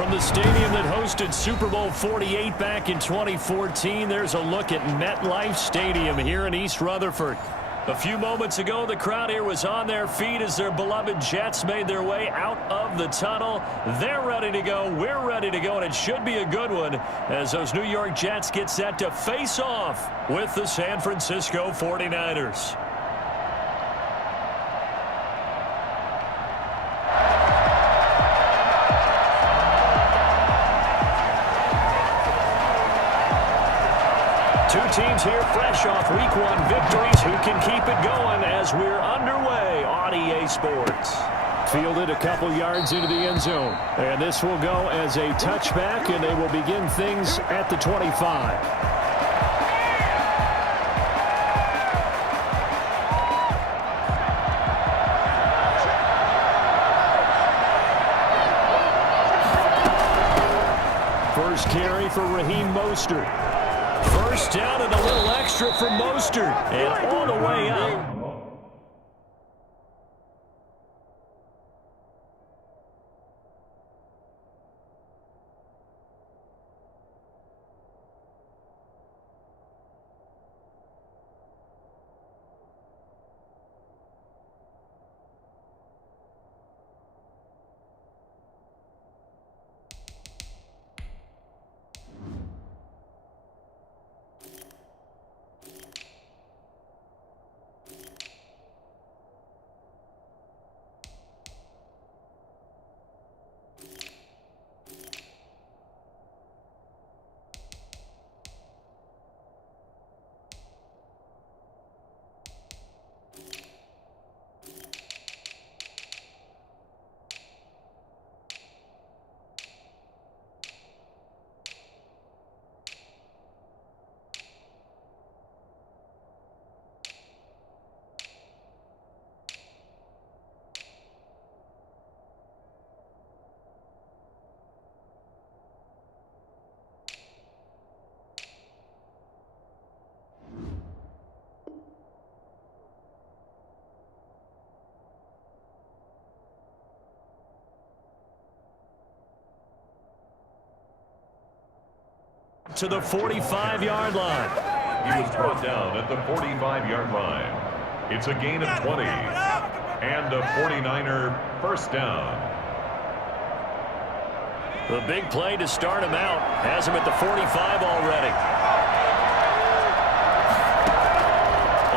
From the stadium that hosted Super Bowl 48 back in 2014, there's a look at MetLife Stadium here in East Rutherford. A few moments ago, the crowd here was on their feet as their beloved Jets made their way out of the tunnel. They're ready to go. We're ready to go, and it should be a good one as those New York Jets get set to face off with the San Francisco 49ers. Two teams here fresh off Week 1 victories who can keep it going as we're underway on EA Sports. Fielded a couple yards into the end zone. And this will go as a touchback, and they will begin things at the 25. First carry for Raheem Mostert. First down and a little extra for Mostert. And all the way up. To the 45-yard line. He was brought down at the 45-yard line. It's a gain of 20. And a 49er first down. The big play to start him out. Has him at the 45 already.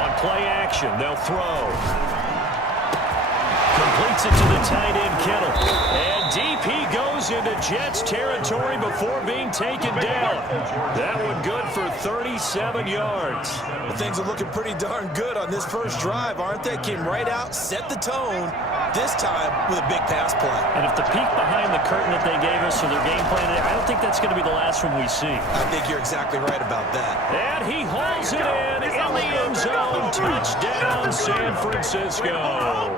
On play action, they'll throw. Completes it to the tight end, Kittle. And deep he goes into Jets territory before being taken down. That one good for 37 yards. Well, things are looking pretty darn good on this first drive, aren't they? Came right out, set the tone, this time with a big pass play. And if the peek behind the curtain that they gave us for their game plan, I don't think that's going to be the last one we see. I think you're exactly right about that. And he hauls it in the end zone. Touchdown, San Francisco.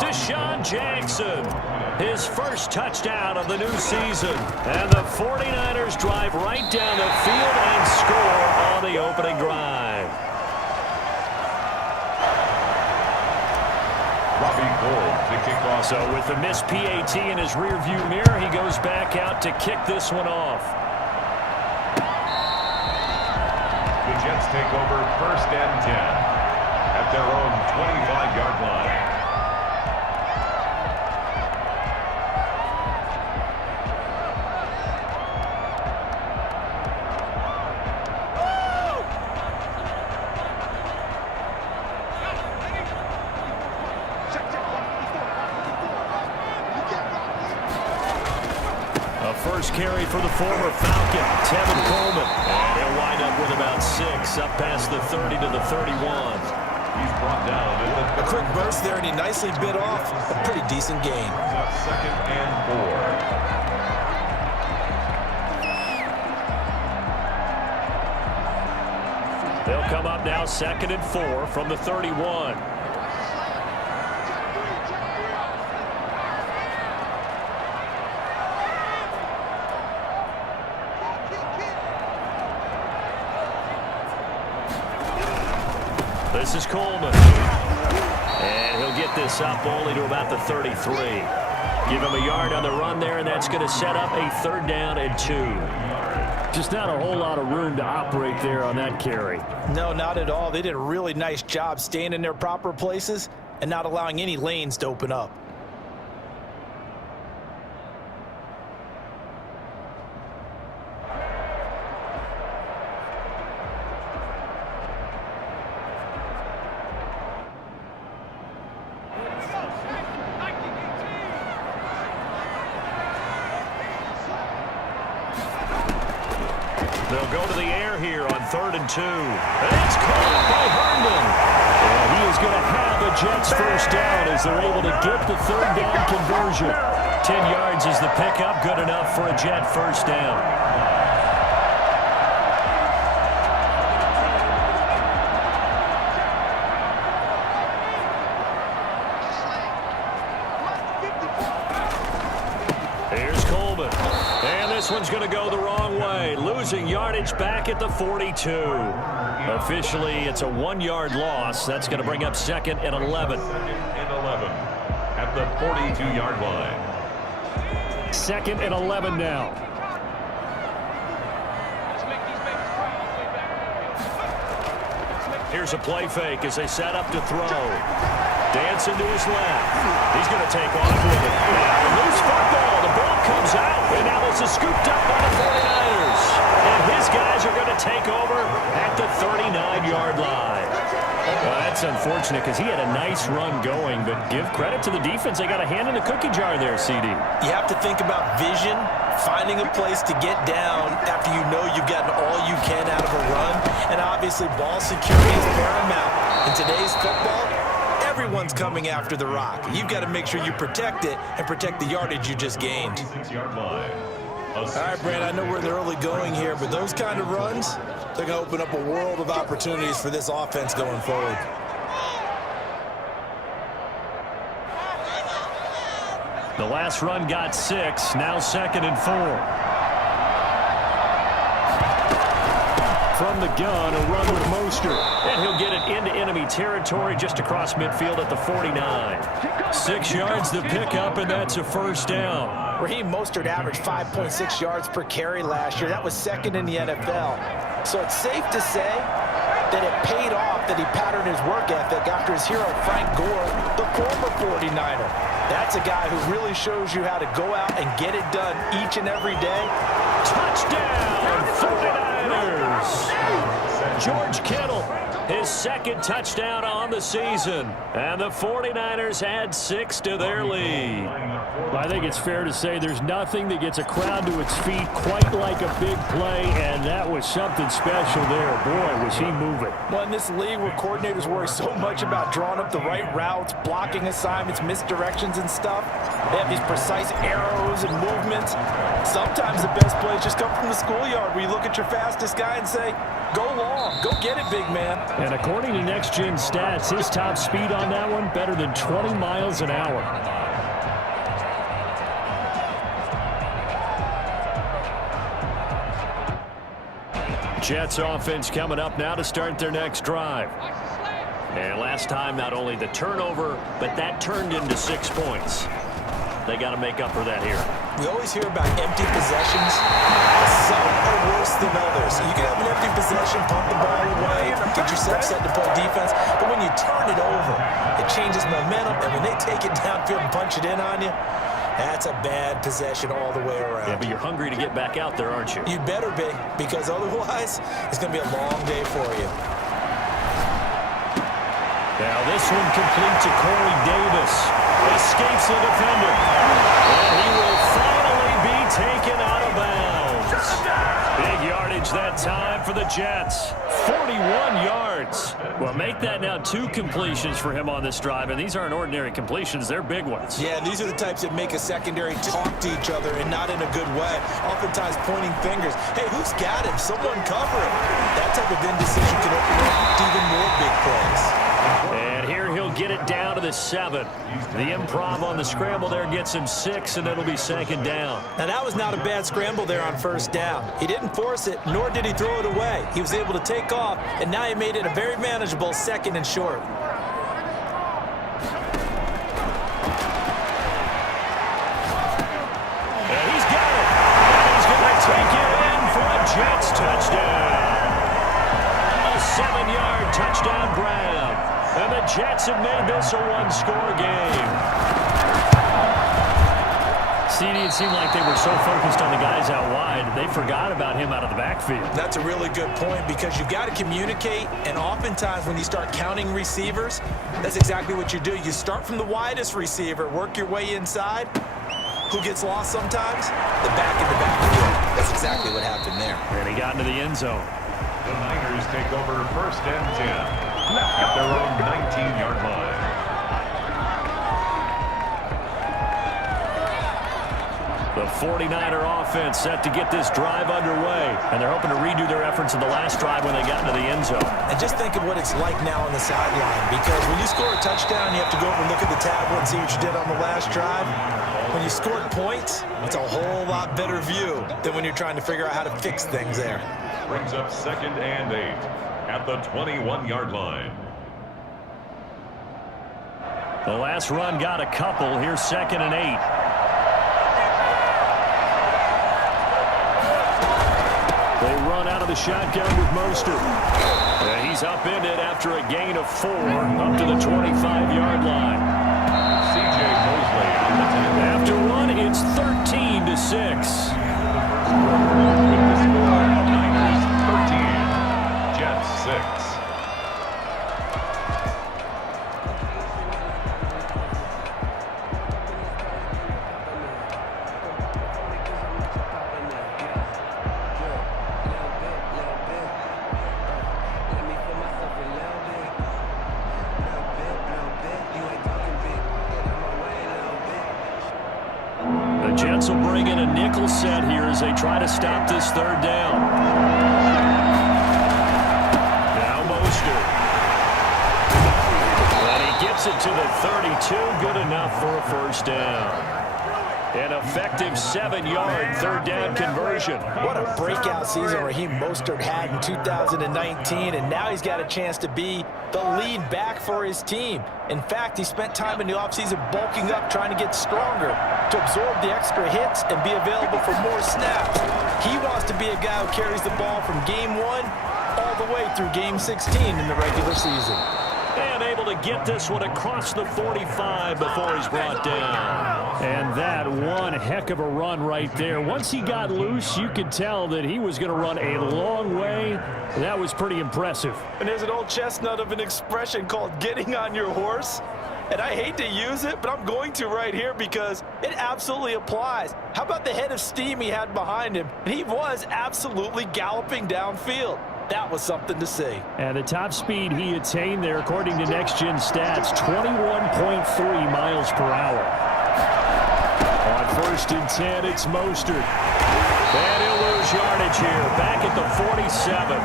Deshaun Jackson, his first touchdown of the new season. And the 49ers drive right down the field and score on the opening drive. Robbie Gould to kick off. So with the missed PAT in his rearview mirror, he goes back out to kick this one off. The Jets take over first and 10 at their own 25-yard line. First carry for the former Falcon, Tevin Coleman. And he'll wind up with about 6, up past the 30 to the 31. He's brought down at the A quick burst there, and he nicely bit off a pretty decent gain. second and 4. They'll come up now 2nd and 4 from the 31. This is Coleman. And he'll get this up only to about the 33. Give him a yard on the run there, and that's going to set up a 3rd down and 2. Just not a whole lot of room to operate there on that carry. No, not at all. They did a really nice job staying in their proper places and not allowing any lanes to open up. They'll go to the air here on 3rd and 2. And it's caught by Herndon. And he is going to have the Jets 1st down as they're able to get the 3rd down conversion. 10 yards is the pickup, good enough for a Jet 1st down. Here's Coleman. And this one's going to go the wrong way. Losing yardage back at the 42. Officially, it's a 1-yard loss. That's going to bring up 2nd and 11. 2nd and 11 at the 42-yard line. 2nd and 11 now. Here's a play fake as they set up to throw. Dancing to his left. He's going to take off with it. Loose football. The ball comes out. And now this is scooped up by the 49ers. And his guys are going to take over at the 39-yard line. Well, that's unfortunate because he had a nice run going, but give credit to the defense. They got a hand in the cookie jar there, CD. You have to think about vision, finding a place to get down after you know you've gotten all you can out of a run. And obviously, ball security is paramount. In today's football, everyone's coming after the rock. You've got to make sure you protect it and protect the yardage you just gained. 6-yard line. All right, Brand, I know we're in the early going here, but those kind of runs, they're going to open up a world of opportunities for this offense going forward. The last run got 6, now 2nd and 4. From the gun, a run with Mostert. And he'll get it into enemy territory just across midfield at the 49. 6 yards to pick up, and that's a 1st down. Raheem Mostert averaged 5.6 yards per carry last year. That was 2nd in the NFL. So it's safe to say that it paid off that he patterned his work ethic after his hero Frank Gore, the former 49er. That's a guy who really shows you how to go out and get it done each and every day. Touchdown, 49ers! George Kittle, his 2nd touchdown on the season. And the 49ers add 6 to their lead. Well, I think it's fair to say there's nothing that gets a crowd to its feet quite like a big play, and that was something special there. Boy, was he moving. Well, in this league where coordinators worry so much about drawing up the right routes, blocking assignments, misdirections and stuff, they have these precise arrows and movements. Sometimes the best plays just come from the schoolyard where you look at your fastest guy and say, go long, go get it, big man. And according to Next Gen Stats, his top speed on that one better than 20 miles an hour. Jets offense coming up now to start their next drive. And last time, not only the turnover, but that turned into 6 points. They got to make up for that here. We always hear about empty possessions. Some are worse than others. You can have an empty possession, pump the ball away, get yourself set to play defense. But when you turn it over, it changes momentum. And when they take it downfield and punch it in on you, that's a bad possession all the way around. Yeah, but you're hungry to get back out there, aren't you? You better be, because otherwise, it's going to be a long day for you. Now this one complete to Corey Davis. Escapes the defender. And he will finally be taken out of bounds. Big yardage that time for the Jets. 41 yards. Well, make that now 2 completions for him on this drive. And these aren't ordinary completions. They're big ones. Yeah, these are the types that make a secondary talk to each other and not in a good way. Oftentimes pointing fingers. Hey, who's got him? Someone cover him. That type of indecision can open up to even more big plays. And here he'll get it down to the 7. The improv on the scramble there gets him 6, and it'll be 2nd down. Now, that was not a bad scramble there on 1st down. He didn't force it, nor did he throw it away. He was able to take off, and now he made it a very manageable 2nd and short. Jets have made this a one-score game. It seemed like they were so focused on the guys out wide, they forgot about him out of the backfield. That's a really good point because you've got to communicate, and oftentimes when you start counting receivers, that's exactly what you do. You start from the widest receiver, work your way inside. Who gets lost sometimes? The back in the backfield. That's exactly what happened there. And he got into the end zone. The Niners take over 1st and 10 at their own 19-yard line. The 49er offense set to get this drive underway. And they're hoping to redo their efforts in the last drive when they got into the end zone. And just think of what it's like now on the sideline, because when you score a touchdown, you have to go over and look at the tablet and see what you did on the last drive. When you scored points, it's a whole lot better view than when you're trying to figure out how to fix things there. Brings up 2nd and 8 at the 21-yard line. The last run got a couple. Here's 2nd and 8. They run out of the shotgun with Mostert. He's upended after a gain of 4 up to the 25-yard line. C.J. Mosley on the tackle. After one, it's 13-6. With the score, Niners 13, Jets 6. Jets will bring in a nickel set here as they try to stop this 3rd down. Now Mostert. And he gets it to the 32. Good enough for a 1st down. An effective 7-yard 3rd down conversion. What a breakout season Raheem Mostert had in 2019, and now he's got a chance to be the lead back for his team. In fact, he spent time in the offseason bulking up, trying to get stronger, to absorb the extra hits and be available for more snaps. He wants to be a guy who carries the ball from game 1 all the way through game 16 in the regular season. And able to get this one across the 45 before he's brought down. And that one heck of a run right there. Once he got loose, you could tell that he was going to run a long way. That was pretty impressive. And there's an old chestnut of an expression called getting on your horse. And I hate to use it, but I'm going to right here because it absolutely applies. How about the head of steam he had behind him? And he was absolutely galloping downfield. That was something to see. And the top speed he attained there, according to Next Gen Stats, 21.3 miles per hour. On 1st and 10, it's Mostert. And he'll lose yardage here. Back at the 47.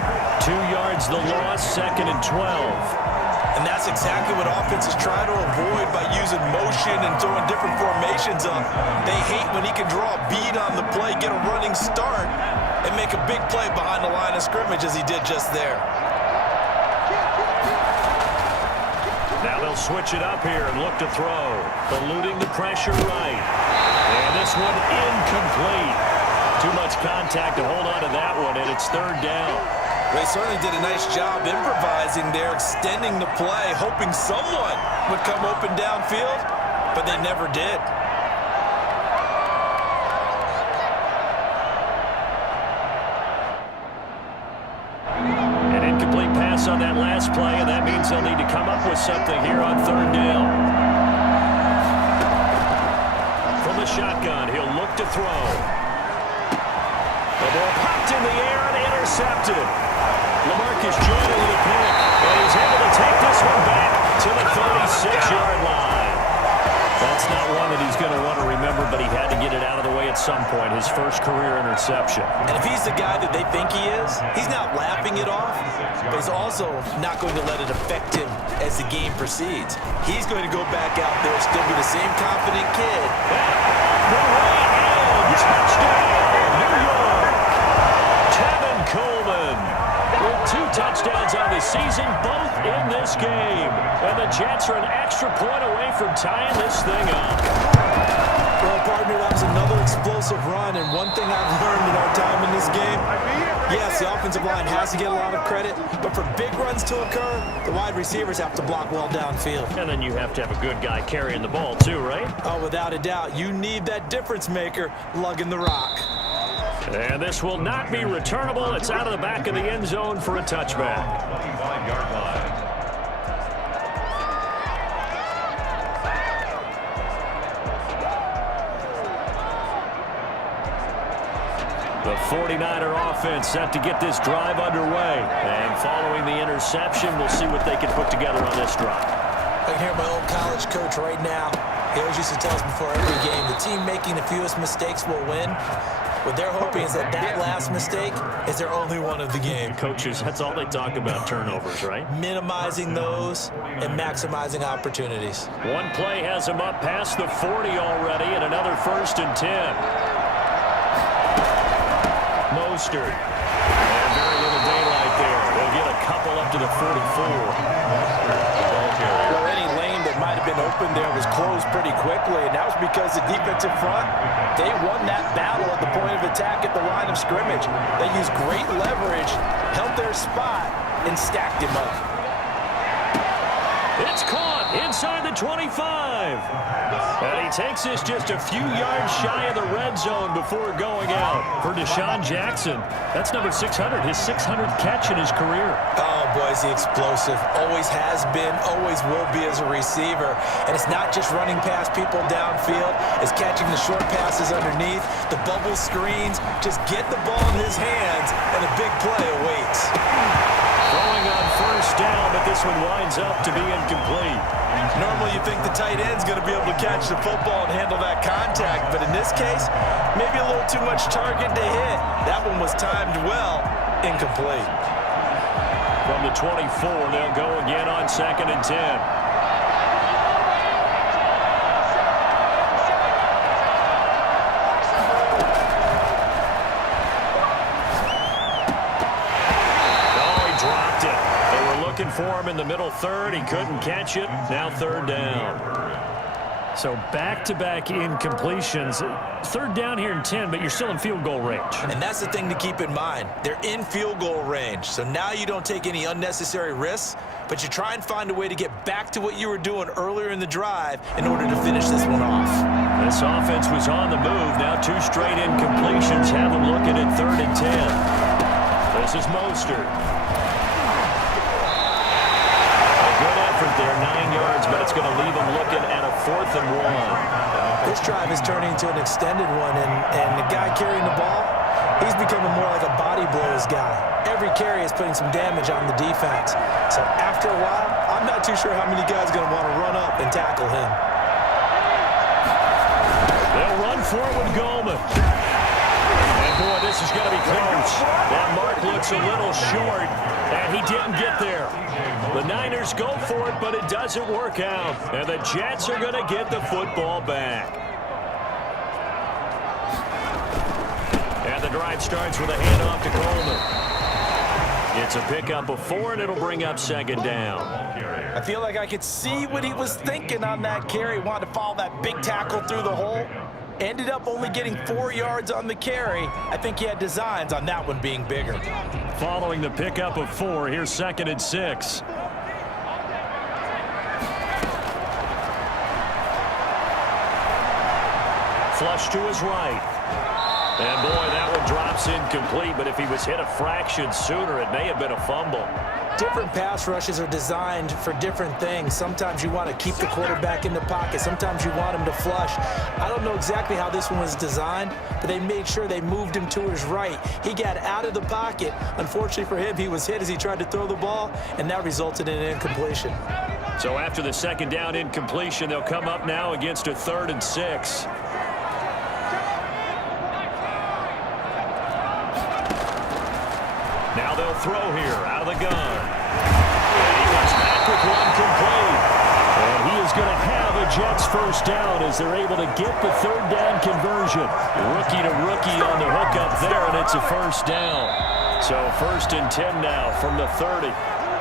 2 yards the loss, 2nd and 12. And that's exactly what offenses try to avoid by using motion and throwing different formations up. They hate when he can draw a bead on the play, get a running start, and make a big play behind the line of scrimmage as he did just there. Now they'll switch it up here and look to throw. Eluding the pressure right. And this one incomplete. Too much contact to hold on to that one, and it's 3rd down. They certainly did a nice job improvising there, extending the play, hoping someone would come open downfield, but they never did. An incomplete pass on that last play, and that means they'll need to come up with something here on 3rd down. From the shotgun, he'll look to throw. The ball popped in the air and intercepted. LaMarcus Joyner with a pick, and he's able to take this one back to the 36-yard line. That's not one that he's going to want to remember, but he had to get it out of the way at some point, his first career interception. And if he's the guy that they think he is, he's not laughing it off, but he's also not going to let it affect him as the game proceeds. He's going to go back out there, still be the same confident kid. The way in, touchdown, New York. Tevin Coleman with 2 touchdowns on the season, both in this game. And the Jets are an extra point away from tying this thing up. Well, partner, that was another explosive run, and one thing I've learned in our time in this game, Yes, the offensive line has to get a lot of credit, but for big runs to occur, the wide receivers have to block well downfield. And then you have to have a good guy carrying the ball too, right? Oh, without a doubt. You need that difference maker lugging the rock. And this will not be returnable. It's out of the back of the end zone for a touchback. 25-yard line. The 49er offense set to get this drive underway. And following the interception, we'll see what they can put together on this drive. I can hear my old college coach right now. He always used to tell us before every game, the team making the fewest mistakes will win. What they're hoping is that last mistake is their only one of the game. Coaches, that's all they talk about, turnovers, right? Minimizing those and maximizing opportunities. One play has them up past the 40 already, and another 1st and 10. Mostert. And very little daylight there. They'll get a couple up to the 44. Well, any lane that might have been open there was closed pretty quickly, and that was because the defensive front, they won that battle at the point of attack at the line of scrimmage. They used great leverage, held their spot, and stacked him up. It's caught inside the 25. And he takes this just a few yards shy of the red zone before going out. For Deshaun Jackson, that's number 600, his 600th catch in his career. Oh, boy, is he explosive. Always has been, always will be as a receiver. And it's not just running past people downfield. It's catching the short passes underneath, the bubble screens. Just get the ball in his hands, and a big play awaits. Throwing on 1st down, but this one winds up to be incomplete. Normally you think the tight end's going to be able to catch the football and handle that contact, but in this case, maybe a little too much target to hit. That one was timed well, incomplete. From the 24, they'll go again on 2nd and 10. For him in the middle third. He couldn't catch it. Now 3rd down. So back-to-back incompletions. 3rd down here in 10, but you're still in field goal range. And that's the thing to keep in mind. They're in field goal range. So now you don't take any unnecessary risks, but you try and find a way to get back to what you were doing earlier in the drive in order to finish this one off. This offense was on the move. Now 2 straight incompletions have them looking at 3rd and 10. This is Mostert. There, 9 yards, but it's going to leave them looking at a 4th and 1. This drive is turning into an extended one, and the guy carrying the ball, he's becoming more like a body blows guy. Every carry is putting some damage on the defense. So after a while, I'm not too sure how many guys are going to want to run up and tackle him. They'll run for it with Goldman. And boy, this is going to be close. That mark looks a little short, and he didn't get there. The Niners go for it, but it doesn't work out. And the Jets are going to get the football back. And the drive starts with a handoff to Coleman. It's a pickup of 4, and it'll bring up 2nd down. I feel like I could see what he was thinking on that carry. Wanted to follow that big tackle through the hole. Ended up only getting 4 yards on the carry. I think he had designs on that one being bigger. Following the pickup of 4, here's 2nd and 6. Flush to his right. And boy, that one drops incomplete, but if he was hit a fraction sooner, it may have been a fumble. Different pass rushes are designed for different things. Sometimes you want to keep the quarterback in the pocket. Sometimes you want him to flush. I don't know exactly how this one was designed, but they made sure they moved him to his right. He got out of the pocket. Unfortunately for him, he was hit as he tried to throw the ball, and that resulted in an incompletion. So after the 2nd down incompletion, they'll come up now against a 3rd and 6. Now they'll throw here out of the gun. And he gets back with one complete. And he is going to have a Jets 1st down as they're able to get the 3rd down conversion. Rookie to rookie on the hookup there, and it's a 1st down. So 1st and 10 now from the 30.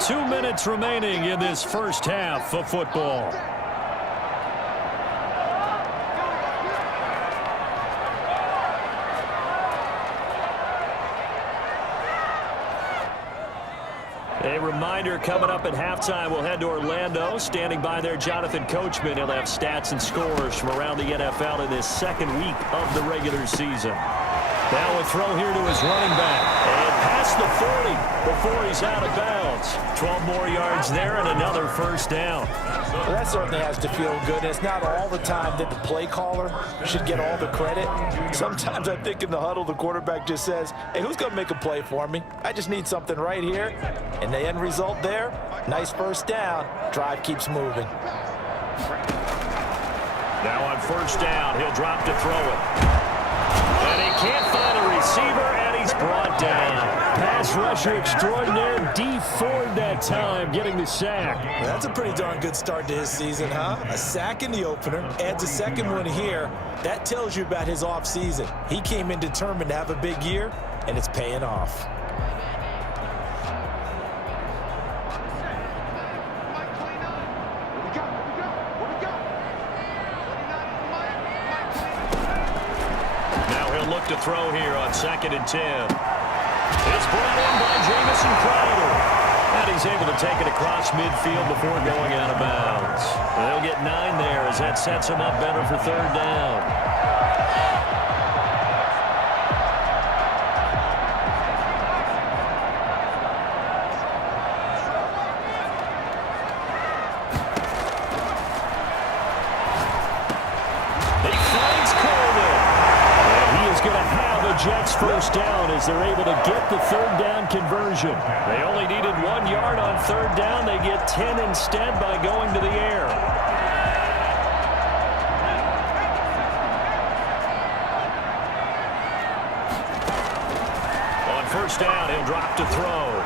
2 minutes remaining in this 1st half of football. A reminder coming up at halftime, we'll head to Orlando. Standing by there, Jonathan Coachman. He'll have stats and scores from around the NFL in this second week of the regular season. Now a throw here to his running back. And past the 40 before he's out of bounds. 12 more yards there and another first down. Well, that certainly has to feel good. And it's not all the time that the play caller should get all the credit. Sometimes I think in the huddle, the quarterback just says, hey, who's going to make a play for me? I just need something right here. And the end result there, nice first down. Drive keeps moving. Now on first down, he'll drop to throw it. And he can't find a receiver, and he's brought down. Pass rusher extraordinaire, D Ford that time, getting the sack. Well, that's a pretty darn good start to his season, huh? A sack in the opener, adds a second one here. That tells you about his offseason. He came in determined to have a big year, and it's paying off. Look to throw here on 2nd and 10. It's brought in by Jamison Crowder. And he's able to take it across midfield before going out of bounds. They'll get 9 there as that sets him up better for third down. Jets first down as they're able to get the third down conversion. They only needed 1 yard on third down. They get 10 instead by going to the air. On first down, he'll drop to throw.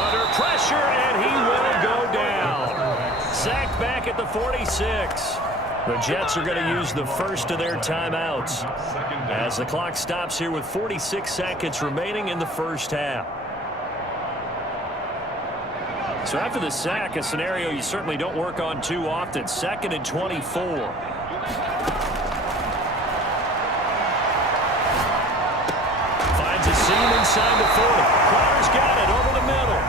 Under pressure, and he will go down. Sacked back at the 46. The Jets are going to use the first of their timeouts as the clock stops here with 46 seconds remaining in the first half. So after the sack, a scenario you certainly don't work on too often. 2nd and 24. Finds a seam inside the 40. Crowder's got it over the middle.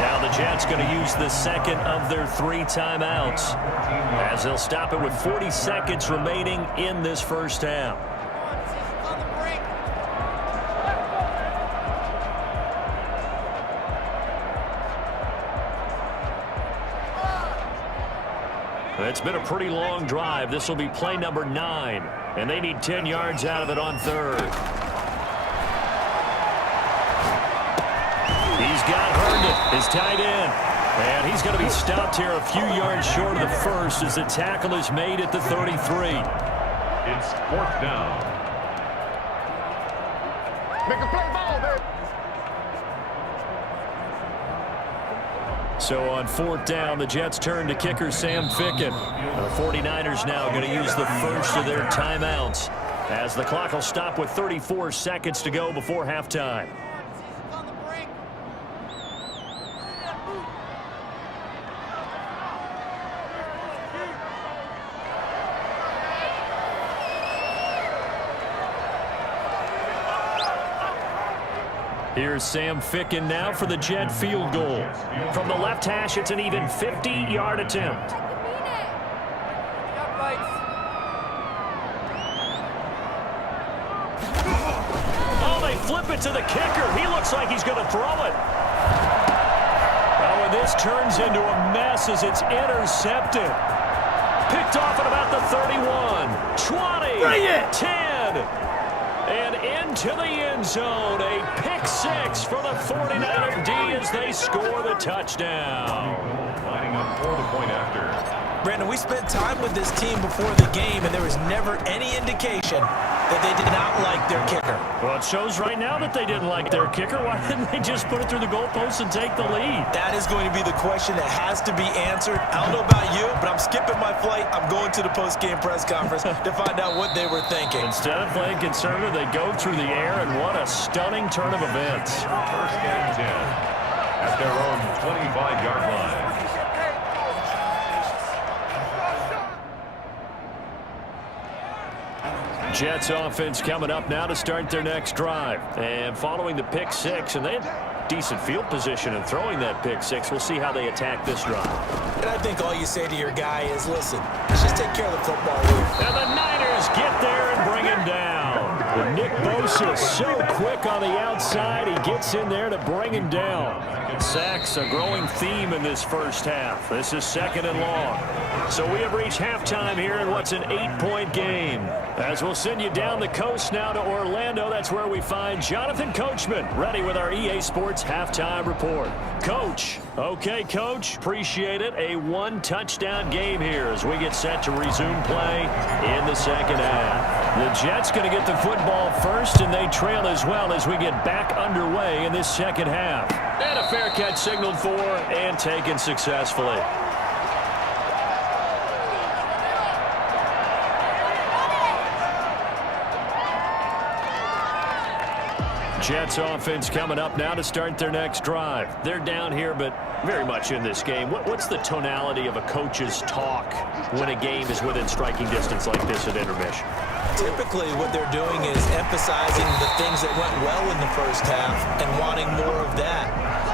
Now the Jets going to use the second of their 3 timeouts as they'll stop it with 40 seconds remaining in this first half. It's been a pretty long drive. This will be play number 9, and they need 10 yards out of it on third. He's got Herndon, his tight end. And he's going to be stopped here a few yards short of the first as the tackle is made at the 33. It's 4th down. Make a play ball, baby. So on 4th down, the Jets turn to kicker Sam Ficken. The 49ers now going to use the first of their timeouts as the clock will stop with 34 seconds to go before halftime. Here's Sam Ficken now for the Jet field goal. From the left hash, it's an even 50-yard attempt. Oh, they flip it to the kicker. He looks like he's going to throw it. Oh, and this turns into a mess as it's intercepted. Picked off at about the 31, 20, Bring it! 10. And into the end zone, a pick 6 for the 49er D as they score the touchdown. Lining up for the point after. Brandon, we spent time with this team before the game, and there was never any indication that they did not like their kicker. Well, it shows right now that they didn't like their kicker. Why didn't they just put it through the goalpost and take the lead? That is going to be the question that has to be answered. I don't know about you, but I'm skipping my flight. I'm going to the post-game press conference to find out what they were thinking. Instead of playing conservative, they go through the air, and what a stunning turn of events. 1st and 10 at their own 25-yard line. Jets offense coming up now to start their next drive. And following the pick 6, and they decent field position and throwing that pick six. We'll see how they attack this drive. And I think all you say to your guy is, listen, let's just take care of the football here. And the Niners get there and bring him down. But Nick Bosa is so quick on the outside. He gets in there to bring him down. Sacks a growing theme in this first half. This is 2nd and long. So we have reached halftime here in what's an 8-point game. As we'll send you down the coast now to Orlando, that's where we find Jonathan Coachman, ready with our EA Sports halftime report. Coach. Okay, Coach. Appreciate it. A one-touchdown game here as we get set to resume play in the second half. The Jets going to get the football first, and they trail as well as we get back underway in this second half. And a fair catch signaled for and taken successfully. Jets offense coming up now to start their next drive. They're down here, but very much in this game. What's the tonality of a coach's talk when a game is within striking distance like this at intermission? Typically, what they're doing is emphasizing the things that went well in the first half and wanting more of that.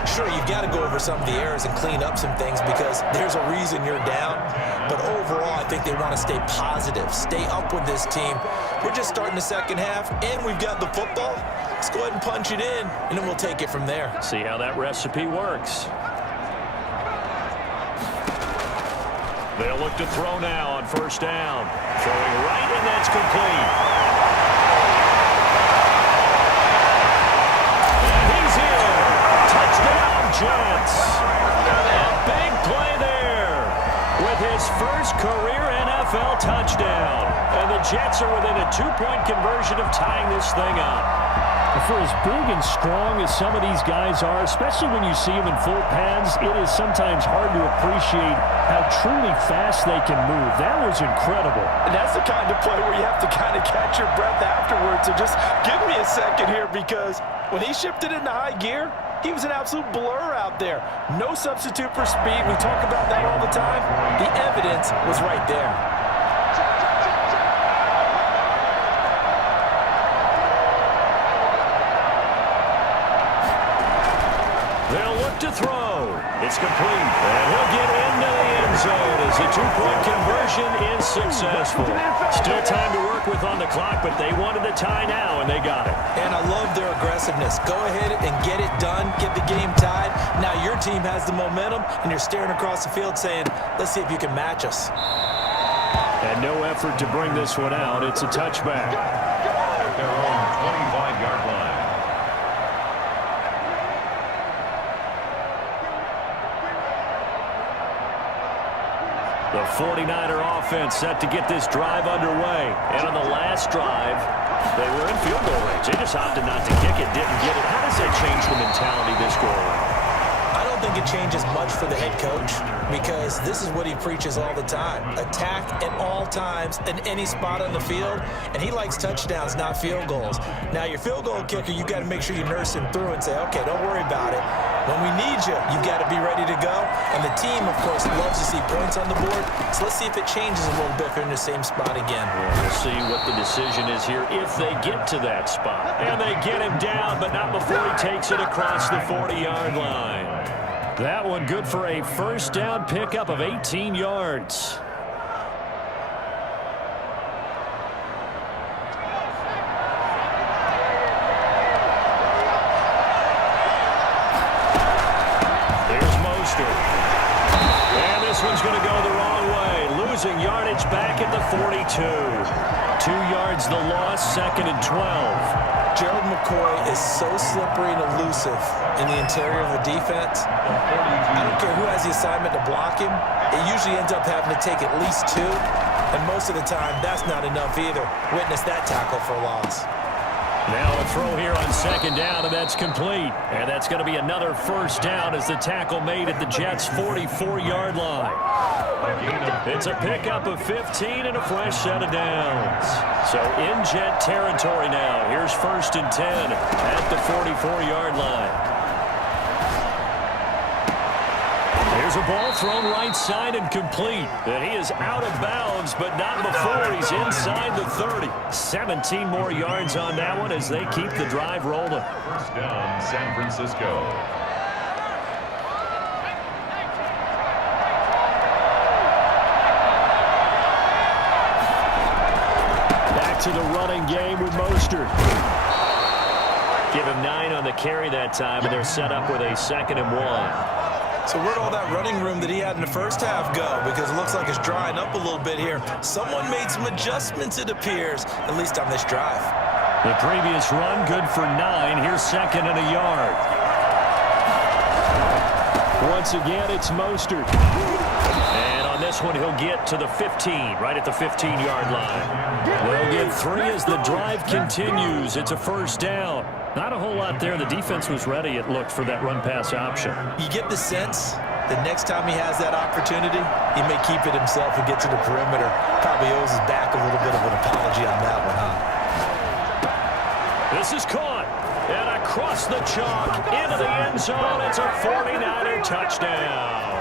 Sure, you've got to go over some of the errors and clean up some things because there's a reason you're down. But overall, I think they want to stay positive, stay up with this team. We're just starting the second half, and we've got the football. Let's go ahead and punch it in, and then we'll take it from there. See how that recipe works. They'll look to throw now on first down. Throwing right, and that's complete. And he's in. Touchdown, Jets. A big play there with his first career NFL touchdown. And the Jets are within a 2-point conversion of tying this thing up. For as big and strong as some of these guys are, especially when you see them in full pads, it is sometimes hard to appreciate how truly fast they can move. That was incredible. And that's the kind of play where you have to kind of catch your breath afterwards. So just give me a second here, because when he shifted into high gear, he was an absolute blur out there. No substitute for speed. We talk about that all the time. The evidence was right there. They'll look to throw. It's complete. And he'll get into the end zone as the 2-point conversion is successful. Still time to work with on the clock, but they wanted the tie now, and they got it. And I love their aggressiveness. Go ahead and get it done. Get the game tied. Now your team has the momentum, and you're staring across the field saying, let's see if you can match us. And no effort to bring this one out. It's a touchback. At their own 25-yard line. The 49er offense set to get this drive underway. And on the last drive, they were in field goal range. They just opted not to kick it, didn't get it. How does that change the mentality this go around? I don't think it changes much for the head coach, because this is what he preaches all the time. Attack at all times in any spot on the field, and he likes touchdowns, not field goals. Now, your field goal kicker, you got to make sure you nurse him through and say, okay, don't worry about it. When we need you, you've got to be ready to go. And the team, of course, loves to see points on the board. So let's see if it changes a little bit if they're in the same spot again. We'll see what the decision is here if they get to that spot. And they get him down, but not before he takes it across the 40-yard line. That one good for a first down pickup of 18 yards. This one's going to go the wrong way. Losing yardage back at the 42. 2 yards the loss, 2nd and 12. Gerald McCoy is so slippery and elusive in the interior of the defense. I don't care who has the assignment to block him. It usually ends up having to take at least 2. And most of the time, that's not enough either. Witness that tackle for a loss. Now a throw here on 2nd down, and that's complete. And that's going to be another first down as the tackle made at the Jets' 44-yard line. It's a pickup of 15 and a fresh set of downs. So in Jet territory now. Here's 1st and 10 at the 44-yard line. Here's a ball thrown right side and complete. And he is out of bounds, but not before he's inside the 30. 17 more yards on that one as they keep the drive rolling. First down, San Francisco. Back to the running game with Mostert. Give him 9 on the carry that time, and they're set up with a 2nd and 1. So where'd all that running room that he had in the first half go? Because it looks like it's drying up a little bit here. Someone made some adjustments, it appears, at least on this drive. The previous run, good for 9. Here's 2nd and a yard. Once again, it's Mostert. And on this one, he'll get to the 15, right at the 15-yard line. They'll get 3 as the drive continues. It's a first down. Not a whole lot there. The defense was ready, it looked, for that run-pass option. You get the sense that next time he has that opportunity, he may keep it himself and get to the perimeter. Probably owes his back a little bit of an apology on that one, huh? This is caught. And across the chalk, into the end zone. It's a 49er touchdown.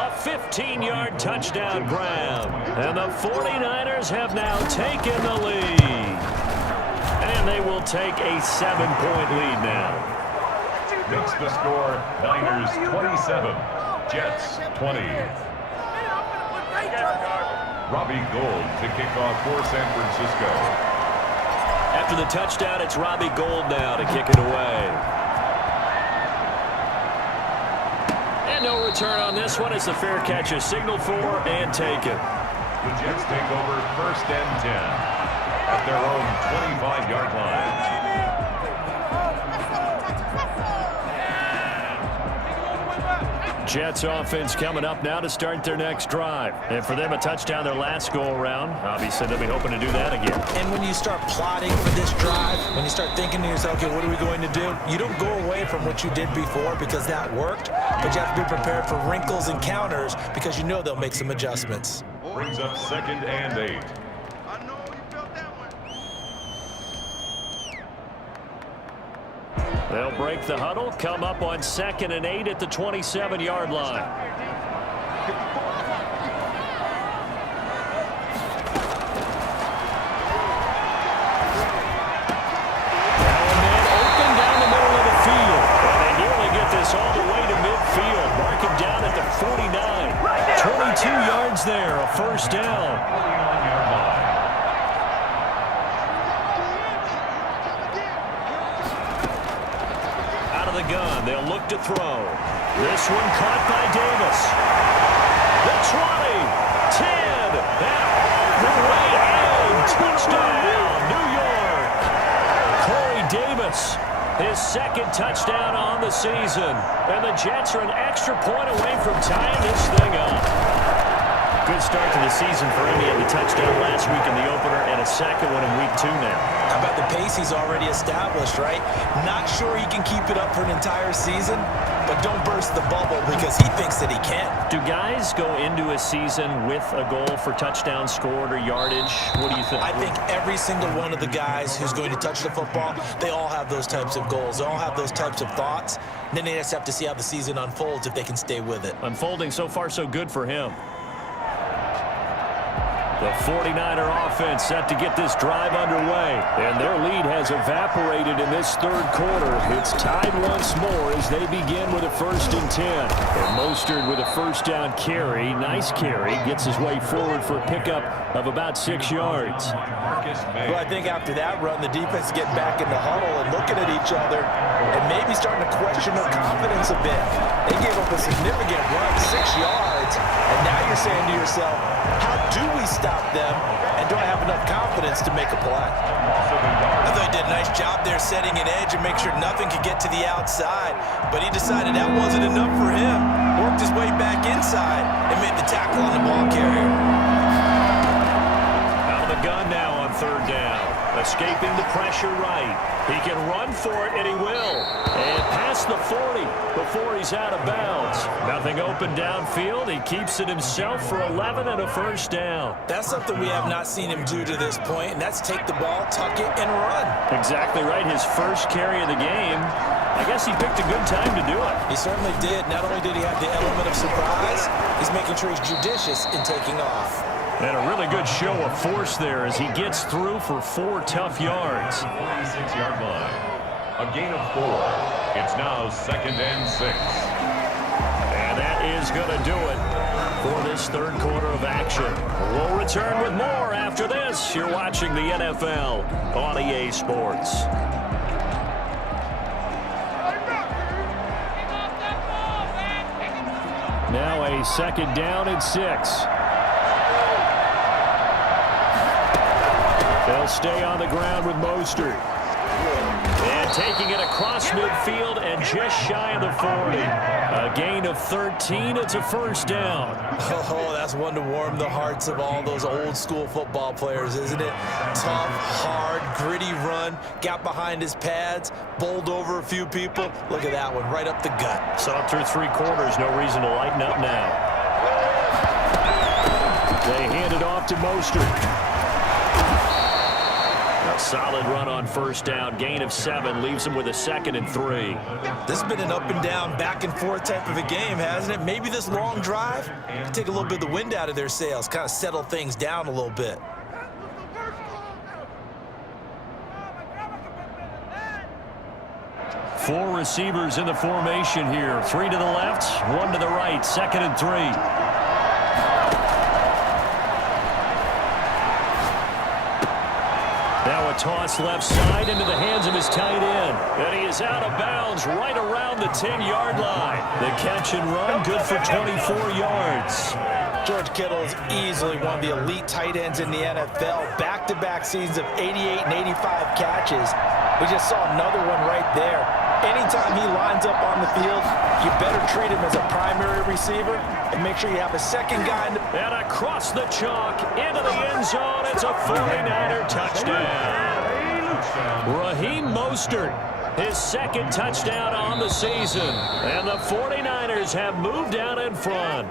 A 15-yard touchdown grab. And the 49ers have now taken the lead. And they will take a 7-point lead now. Makes the score Niners 27, Jets 20. Robbie Gould to kick off for San Francisco. After the touchdown, it's Robbie Gould now to kick it away. And no return on this one as the fair catch is signaled for and taken. The Jets take over 1st and 10. At their own 25-yard line. Jets offense coming up now to start their next drive. And for them, a touchdown their last go-around. Obviously, they'll be hoping to do that again. And when you start plotting for this drive, when you start thinking to yourself, okay, what are we going to do? You don't go away from what you did before because that worked, but you have to be prepared for wrinkles and counters because you know they'll make some adjustments. Brings up 2nd and 8. They'll break the huddle, come up on 2nd and 8 at the 27-yard line. Now a man open down the middle of the field. And they nearly get this all the way to midfield. Mark him down at the 49. 22 yards there, a first down. 49-yard line. Gun. They'll look to throw. This one caught by Davis. The 20, 10, and all the way in. Touchdown, New York. Corey Davis, his 2nd touchdown on the season. And the Jets are an extra point away from tying this thing up. Good start to the season for him. He had the touchdown last week in the opener and a 2nd one in week 2 now. How about the pace he's already established, right? Not sure he can keep it up for an entire season, but don't burst the bubble because he thinks that he can. Do guys go into a season with a goal for touchdowns scored or yardage? What do you think? I think every single one of the guys who's going to touch the football, they all have those types of goals. They all have those types of thoughts. And then they just have to see how the season unfolds if they can stay with it. Unfolding so far so good for him. The 49er offense set to get this drive underway. And their lead has evaporated in this 3rd quarter. It's tied once more as they begin with a 1st and 10. And Mostert with a first down carry. Nice carry. Gets his way forward for a pickup of about 6 yards. Well, I think after that run, the defense is getting back in the huddle and looking at each other and maybe starting to question their confidence a bit. They gave up a significant run, 6 yards. And now you're saying to yourself, how do we stop them, and do I have enough confidence to make a play? I thought he did a nice job there setting an edge and make sure nothing could get to the outside, but he decided that wasn't enough for him. Worked his way back inside and made the tackle on the ball carrier. Out of the gun now on 3rd down. Escaping the pressure right. He can run for it, and he will. And past the 40 before he's out of bounds. Nothing open downfield. He keeps it himself for 11 and a first down. That's something we have not seen him do to this point, and that's take the ball, tuck it, and run. Exactly right. His first carry of the game. I guess he picked a good time to do it. He certainly did. Not only did he have the element of surprise, he's making sure he's judicious in taking off. And a really good show of force there as he gets through for 4 tough yards. 46-yard line. A gain of 4. It's now 2nd and 6. And that is going to do it for this third quarter of action. We'll return with more after this. You're watching the NFL on EA Sports. Now a 2nd down and 6. They'll stay on the ground with Mostert. And taking it across midfield and just shy of the 40. A gain of 13. It's a first down. Oh, that's one to warm the hearts of all those old school football players, isn't it? Tough, hard, gritty run. Got behind his pads, bowled over a few people. Look at that one, right up the gut. Saw through 3 quarters. No reason to lighten up now. They hand it off to Mostert. Solid run on first down. Gain of 7 leaves him with a 2nd and 3. This has been an up and down, back and forth type of a game, hasn't it? Maybe this long drive can take a little bit of the wind out of their sails, kind of settle things down a little bit. Four receivers in the formation here. 3 to the left, 1 to the right. 2nd and 3. Now a toss left side into the hands of his tight end. And he is out of bounds right around the 10-yard line. The catch and run good for 24 yards. George Kittle is easily one of the elite tight ends in the NFL. Back-to-back seasons of 88 and 85 catches. We just saw another one right there. Anytime he lines up on the field, you better treat him as a primary receiver and make sure you have a second guy. And across the chalk into the end zone. It's a 49er touchdown. Raheem Mostert, his 2nd touchdown on the season. And the 49ers have moved out in front.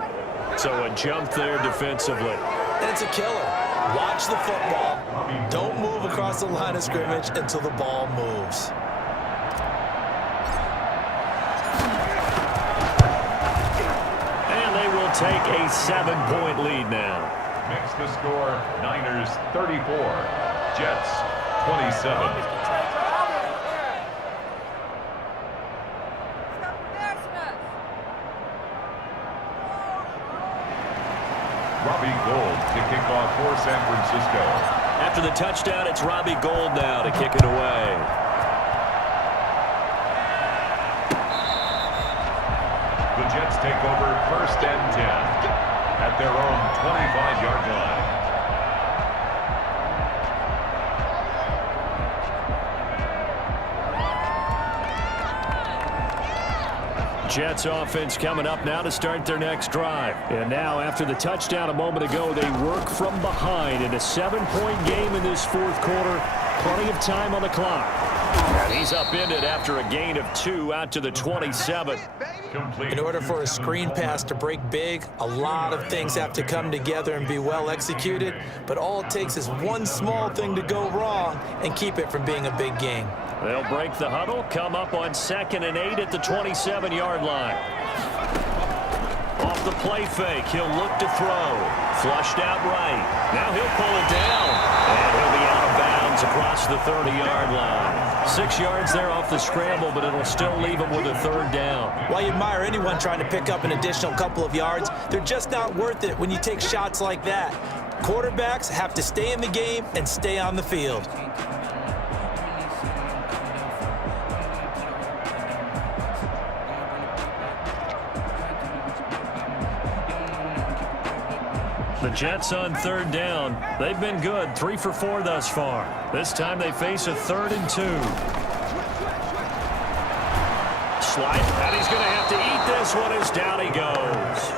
So a jump there defensively. And it's a killer. Watch the football. Don't move across the line of scrimmage until the ball moves. And they will take a 7-point lead now. Makes the score Niners 34, Jets 27. Robbie Gould to kick off for San Francisco. After the touchdown, it's Robbie Gould now to kick it away. The Jets take over 1st and 10 at their own 25-yard line. Jets offense coming up now to start their next drive. And now after the touchdown a moment ago, they work from behind in a 7-point game in this 4th quarter. Plenty of time on the clock. And he's upended after a gain of 2 out to the 27. Complete. In order for a screen pass to break big, a lot of things have to come together and be well executed. But all it takes is one small thing to go wrong and keep it from being a big gain. They'll break the huddle, come up on 2nd and 8 at the 27-yard line. Off the play fake, he'll look to throw. Flushed out right. Now he'll pull it down. And he'll be out of bounds across the 30-yard line. 6 yards there off the scramble, but it'll still leave him with a 3rd down. While you admire anyone trying to pick up an additional couple of yards, they're just not worth it when you take shots like that. Quarterbacks have to stay in the game and stay on the field. The Jets on 3rd down. They've been good, 3 for 4 thus far. This time they face a 3rd and 2. Slide, and he's going to have to eat this one as down he goes.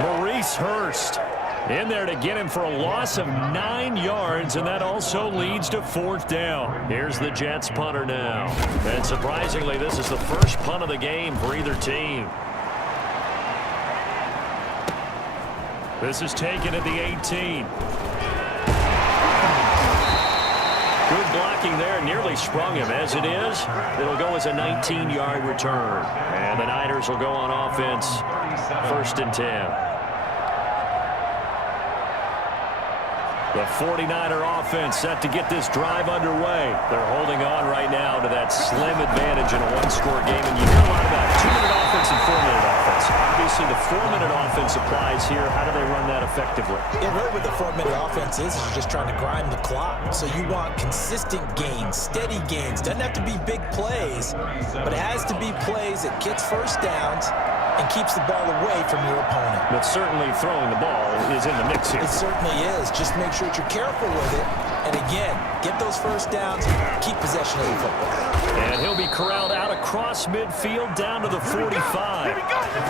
Maurice Hurst in there to get him for a loss of 9 yards, and that also leads to 4th down. Here's the Jets punter now. And surprisingly, this is the first punt of the game for either team. This is taken at the 18. Good blocking there, nearly sprung him. As it is, it'll go as a 19-yard return. And the Niners will go on offense, 1st and 10. The 49er offense set to get this drive underway. They're holding on right now to that slim advantage in a one-score game. And you hear a lot about 2-minute offense and 4-minute offense. Obviously, the 4-minute offense applies here. How do they run that effectively? Yeah, really what the 4-minute offense is you're just trying to grind the clock. So you want consistent gains, steady gains. Doesn't have to be big plays, but it has to be plays that gets first downs and keeps the ball away from your opponent. But certainly throwing the ball is in the mix here. It certainly is. Just make sure that you're careful with it. And again, get those first downs, keep possession of the football. And he'll be corralled out across midfield down to the 45.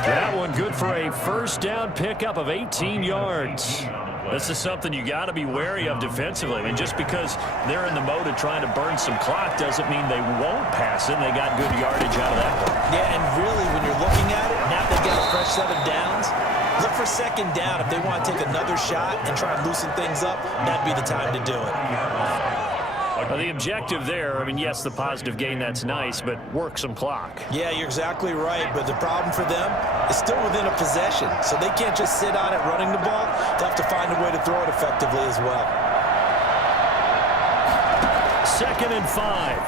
That one good for a first down pickup of 18 yards. This is something you got to be wary of defensively. I mean, just because they're in the mode of trying to burn some clock doesn't mean they won't pass it. They got good yardage out of that one. Yeah, and really, when you're looking at it, now they got a fresh 7 downs. Look for 2nd down. If they want to take another shot and try and loosen things up, that'd be the time to do it. The objective there, I mean, yes, the positive gain, that's nice, but work some clock. Yeah, you're exactly right, but the problem for them is still within a possession, so they can't just sit on it running the ball. They'll have to find a way to throw it effectively as well. 2nd and 5.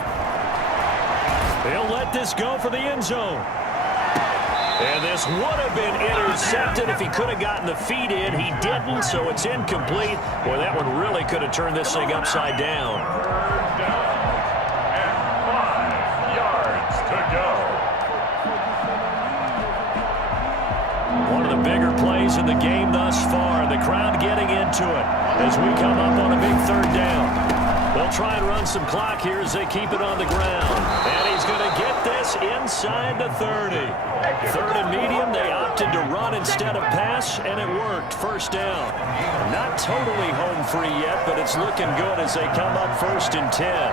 They'll let this go for the end zone. And this would have been intercepted if he could have gotten the feet in. He didn't, so it's incomplete. Boy, that one really could have turned this thing upside down. 3rd down and 5 yards to go. One of the bigger plays in the game thus far. The crowd getting into it as we come up on a big 3rd down. They'll try and run some clock here as they keep it on the ground. And he's going to get this inside the 30. 3rd and medium, they opted to run instead of pass, and it worked. First down. Not totally home free yet, but it's looking good as they come up 1st and 10.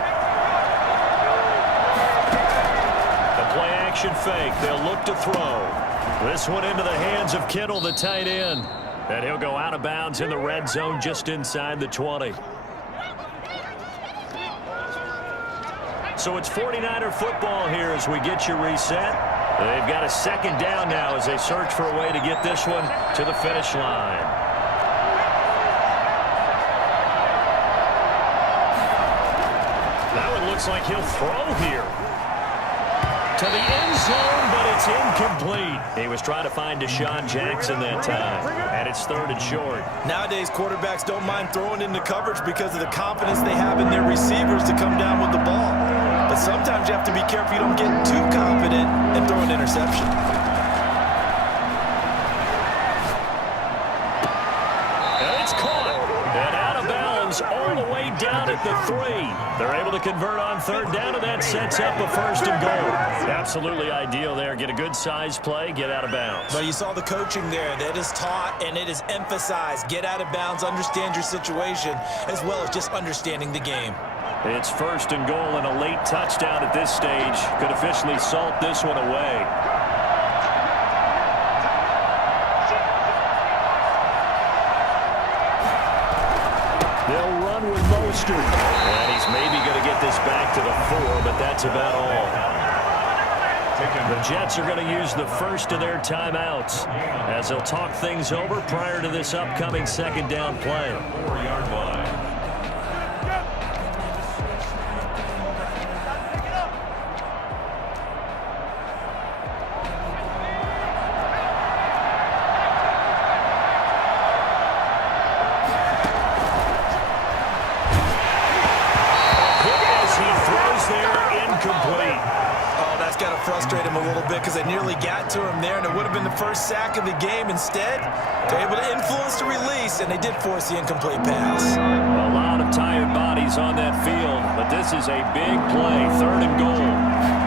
The play action fake. They'll look to throw. This one into the hands of Kittle, the tight end. And he'll go out of bounds in the red zone just inside the 20. So it's 49er football here as we get you reset. They've got a 2nd down now as they search for a way to get this one to the finish line. That one looks like he'll throw here. To the end zone, but it's incomplete. He was trying to find Deshaun Jackson that time. And it's 3rd and short. Nowadays, quarterbacks don't mind throwing into coverage because of the confidence they have in their receivers to come down with the ball. But sometimes you have to be careful you don't get too confident and throw an interception. And it's caught. And out of bounds all the way down at the 3. They're able to convert on 3rd down, and that sets up a 1st and goal. Absolutely ideal there. Get a good size play, get out of bounds. But you saw the coaching there. That is taught and it is emphasized. Get out of bounds, understand your situation, as well as just understanding the game. It's 1st and goal, and a late touchdown at this stage could officially salt this one away. They'll run with Mostert. And he's maybe going to get this back to the 4, but that's about all. The Jets are going to use the first of their timeouts as they'll talk things over prior to this upcoming 2nd down play. 4-yard line. Frustrate him a little bit because they nearly got to him there, and it would have been the first sack of the game. Instead, they're able to influence the release, and they did force the incomplete pass. A lot of tired bodies on that field, but this is a big play. 3rd and goal.